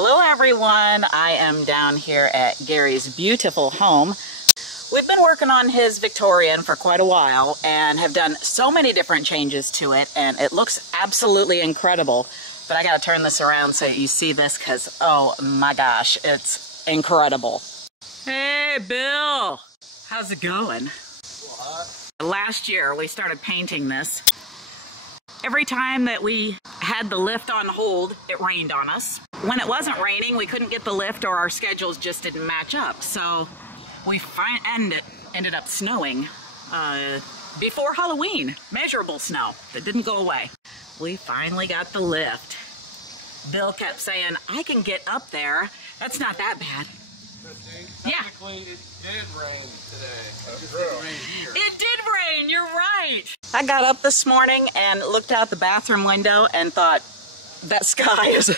Hello everyone, I am down here at Gary's beautiful home. We've been working on his Victorian for quite a while and have done so many different changes to it, and it looks absolutely incredible. But I gotta turn this around so you see this because, oh my gosh, it's incredible. Hey Bill, how's it going? What? Last year we started painting this. Every time that we had the lift on hold, it rained on us. When it wasn't raining, we couldn't get the lift or our schedules just didn't match up. So we ended up snowing before Halloween. Measurable snow that didn't go away. We finally got the lift. Bill kept saying, I can get up there. That's not that bad. Christine, yeah. Technically, it did rain today. It just didn't rain here. It did rain, you're right. I got up this morning and looked out the bathroom window and thought, that sky is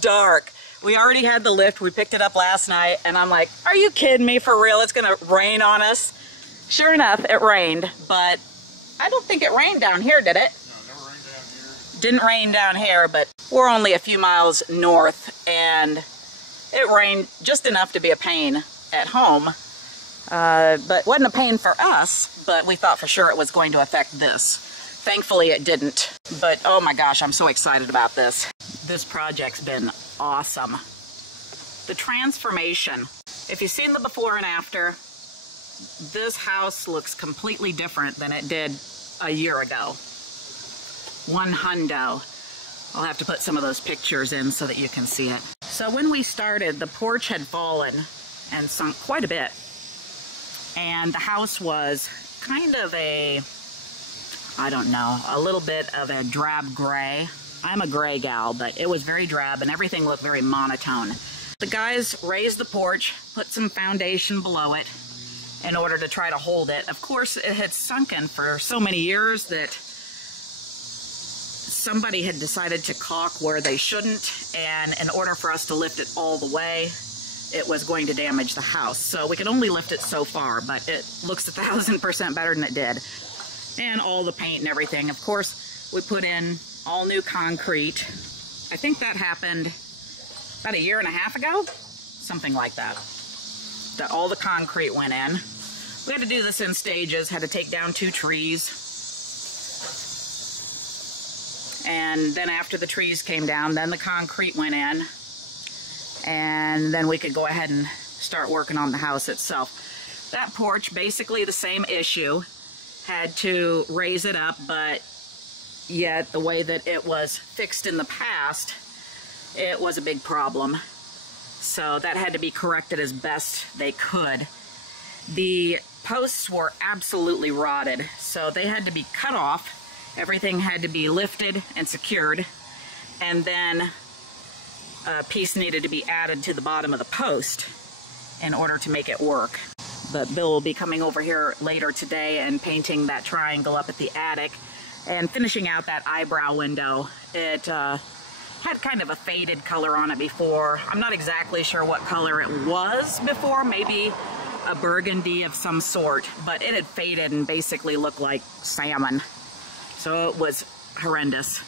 dark. We already had the lift, we picked it up last night, and I'm like, are you kidding me, for real? It's gonna rain on us? Sure enough, it rained, but I don't think it rained down here, did it? No, never rained down here. Didn't rain down here, but we're only a few miles north, and it rained just enough to be a pain at home, but wasn't a pain for us, but we thought for sure it was going to affect this. Thankfully it didn't, but oh my gosh, I'm so excited about this. This project's been awesome. The transformation, if you've seen the before and after, this house looks completely different than it did a year ago. One hundo. I'll have to put some of those pictures in so that you can see it. So when we started, the porch had fallen and sunk quite a bit. And the house was kind of a, I don't know, a little bit of a drab gray. I'm a gray gal, but it was very drab and everything looked very monotone. The guys raised the porch, put some foundation below it in order to try to hold it. Of course, it had sunken for so many years that somebody had decided to caulk where they shouldn't, and in order for us to lift it all the way, it was going to damage the house. So we could only lift it so far, but it looks 1000% better than it did. And all the paint and everything. Of course, we put in all new concrete. I think that happened about a year and a half ago, something like that. That all the concrete went in. We had to do this in stages, had to take down 2 trees. And then after the trees came down, then the concrete went in. And then we could go ahead and start working on the house itself. That porch, basically the same issue. Had to raise it up, but yet the way that it was fixed in the past, it was a big problem. So that had to be corrected as best they could. The posts were absolutely rotted, so they had to be cut off. Everything had to be lifted and secured, and then a piece needed to be added to the bottom of the post in order to make it work. But Bill will be coming over here later today and painting that triangle up at the attic and finishing out that eyebrow window. It had kind of a faded color on it before. I'm not exactly sure what color it was before, maybe a burgundy of some sort, but it had faded and basically looked like salmon. So it was horrendous.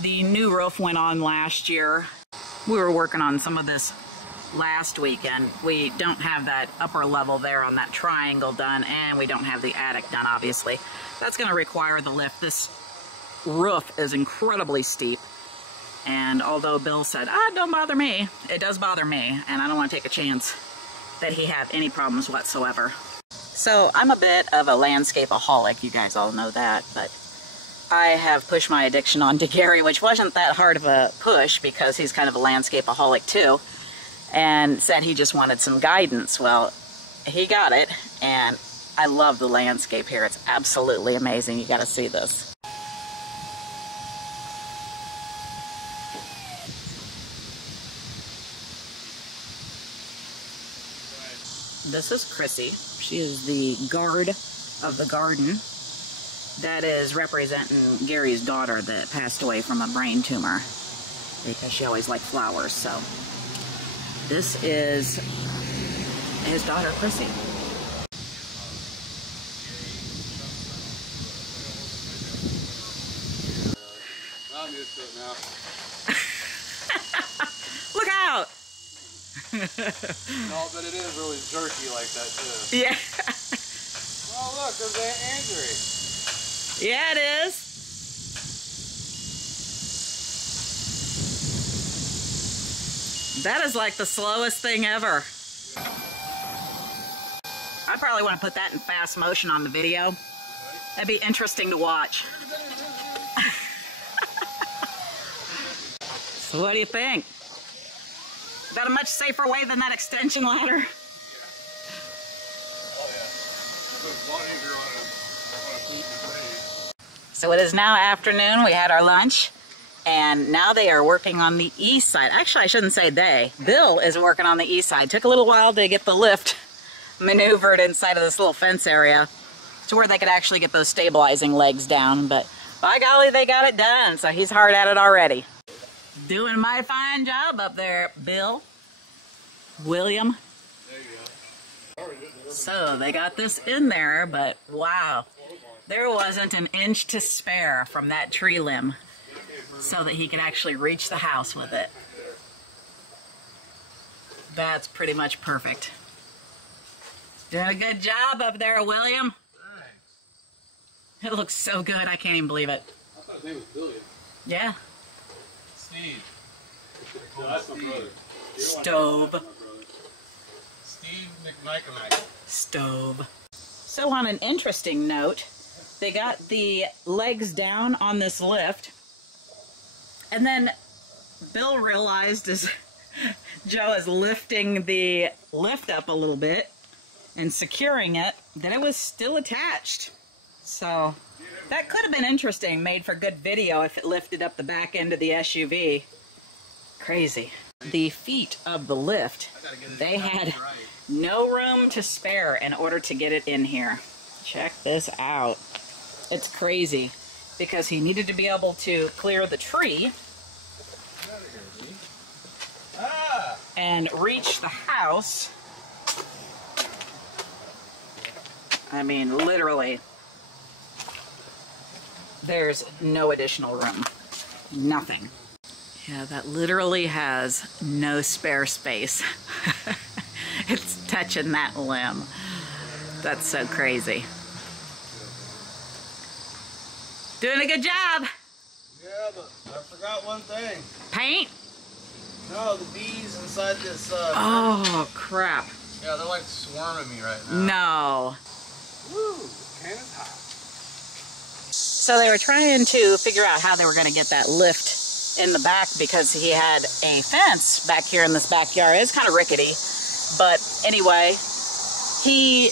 The new roof went on last year. We were working on some of this last weekend. We don't have that upper level there on that triangle done, and we don't have the attic done, obviously. That's gonna require the lift. This roof is incredibly steep. And although Bill said, don't bother me, it does bother me, and I don't wanna take a chance that he have any problems whatsoever. So I'm a bit of a landscape-aholic, you guys all know that, but I have pushed my addiction onto Gary, which wasn't that hard of a push because he's kind of a landscape-aholic too, and said he just wanted some guidance. Well, he got it, and I love the landscape here. It's absolutely amazing. You gotta see this. This is Chrissy. She is the guard of the garden. That is representing Gary's daughter that passed away from a brain tumor because she always liked flowers. So this is his daughter, Chrissy. I'm used to it now. Look out! No, but it is really jerky like that too. Yeah. Oh look, there's Aunt Andrew. Yeah, it is. That is like the slowest thing ever. I probably want to put that in fast motion on the video. That'd be interesting to watch. So what do you think? Is that a much safer way than that extension ladder? So it is now afternoon. We had our lunch, and now they are working on the east side. Actually, I shouldn't say they. Bill is working on the east side. Took a little while to get the lift maneuvered inside of this little fence area to where they could actually get those stabilizing legs down, but by golly, they got it done. So he's hard at it already. Doing my fine job up there, Bill. William. There you go. So they got this in there, but wow, there wasn't an inch to spare from that tree limb so that he could actually reach the house with it. That's pretty much perfect. Doing a good job up there, William. It looks so good, I can't even believe it. I thought his name was Billy. Yeah. Steve. No, that's my brother. Stove. Steve McMichael. Stove. So on an interesting note, they got the legs down on this lift, and then Bill realized as Joe is lifting the lift up a little bit and securing it, that it was still attached. So that could have been interesting, made for good video if it lifted up the back end of the SUV. Crazy. The feet of the lift, they had no room to spare in order to get it in here. Check this out. It's crazy because he needed to be able to clear the tree and reach the house. I mean, literally, there's no additional room. Nothing. Yeah, that literally has no spare space. It's touching that limb. That's so crazy. Doing a good job. Yeah, but I forgot one thing. Paint? No, the bees inside this. Oh, crap. Yeah, they're like swarming me right now. No. Woo, can is hot. So they were trying to figure out how they were going to get that lift in the back because he had a fence back here in this backyard. It's kind of rickety. But anyway, he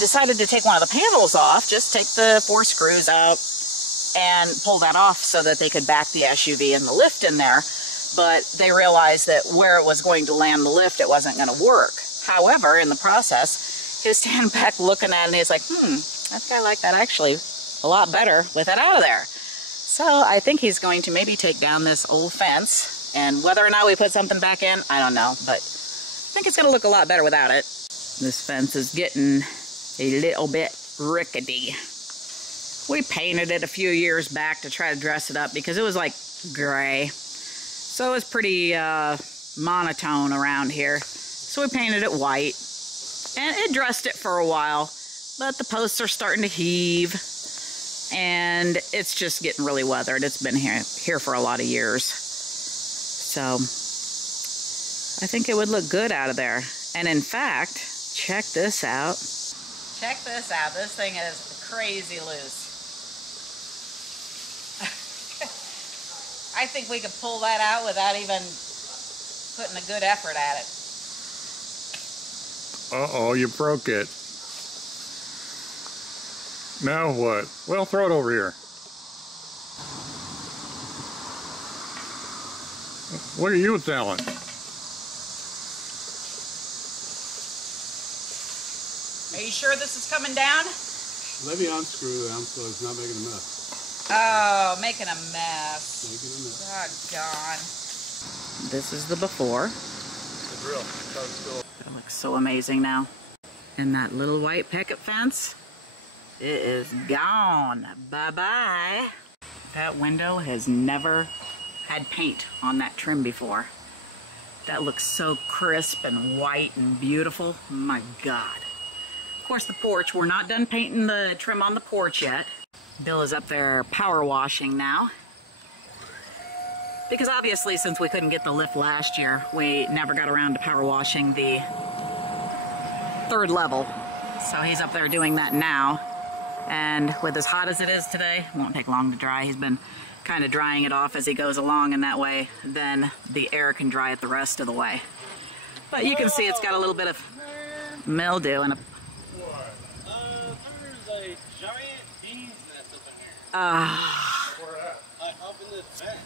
decided to take one of the panels off, just take the 4 screws out and pull that off so that they could back the SUV and the lift in there. But they realized that where it was going to land the lift, it wasn't going to work. However, in the process, he was standing back looking at it and he's like, I think I like that actually a lot better with it out of there. So I think he's going to maybe take down this old fence, and whether or not we put something back in, I don't know, but I think it's going to look a lot better without it. This fence is getting a little bit rickety. We painted it a few years back to try to dress it up because it was like gray. So it was pretty monotone around here. So we painted it white, and it dressed it for a while, but the posts are starting to heave. And it's just getting really weathered. It's been here for a lot of years. So I think it would look good out of there. And in fact, check this out. Check this out. This thing is crazy loose. I think we could pull that out without even putting a good effort at it. Uh-oh, you broke it. Now what? Well, throw it over here. What are you telling? Are you sure this is coming down? Let me unscrew them so it's not making a mess. Oh, making a mess. Making a mess. Doggone. This is the before. The drill. It looks so amazing now. And that little white picket fence, it is gone. Bye-bye. That window has never had paint on that trim before. That looks so crisp and white and beautiful. My God. Of course, the porch, we're not done painting the trim on the porch yet. Bill is up there power washing now. Because obviously, since we couldn't get the lift last year, we never got around to power washing the 3rd level. So he's up there doing that now. And with as hot as it is today, it won't take long to dry. He's been kind of drying it off as he goes along, and that way then the air can dry it the rest of the way. But you can see it's got a little bit of mildew and a... There's a giant bee's nest up in here. Where at? Up in this vent.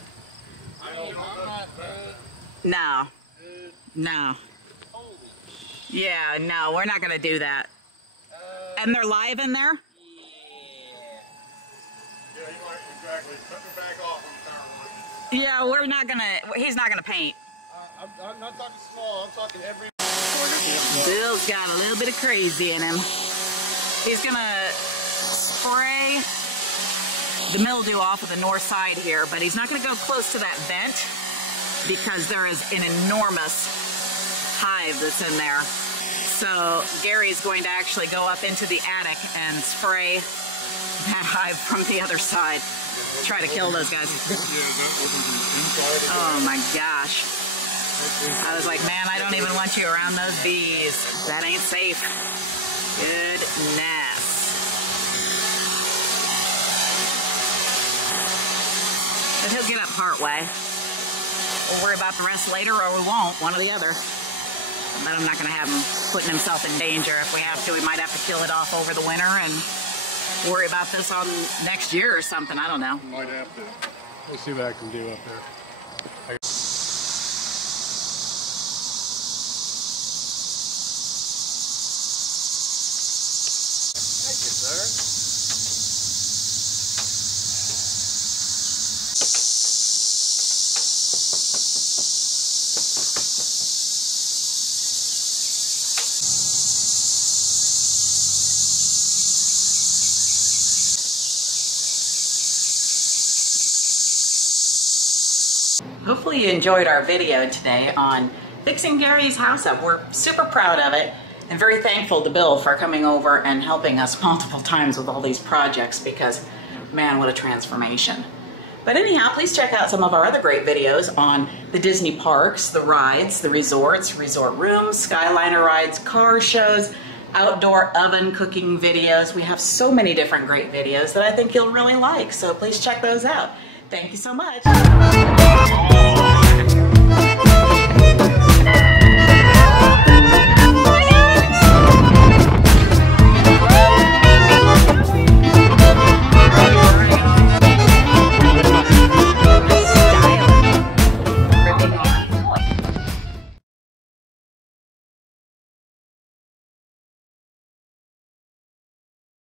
I mean, I'm not No. dude. No. Holy Yeah, no, we're not gonna do that. And they're live in there? yeah. Yeah, you like exactly. Cut the back off on the power wash. Yeah, we're not gonna, he's not gonna paint. I'm not talking small, I'm talking every... Bill's got a little bit of crazy in him. He's gonna spray the mildew off of the north side here, but he's not gonna go close to that vent because there is an enormous hive that's in there. So Gary's going to actually go up into the attic and spray that hive from the other side. Try to kill those guys. Oh my gosh. I was like, man, I don't even want you around those bees. That ain't safe. Goodness. But he'll get up part way. We'll worry about the rest later, or we won't, one or the other. But I'm not gonna have him putting himself in danger. If we have to, we might have to kill it off over the winter and worry about this on next year or something. I don't know. Might have to. We'll see what I can do up there. Thank you, sir. Hopefully you enjoyed our video today on fixing Gary's house up. We're super proud of it and very thankful to Bill for coming over and helping us multiple times with all these projects because, man, what a transformation. But anyhow, please check out some of our other great videos on the Disney parks, the rides, the resorts, resort rooms, Skyliner rides, car shows, outdoor oven cooking videos. We have so many different great videos that I think you'll really like, so please check those out. Thank you so much.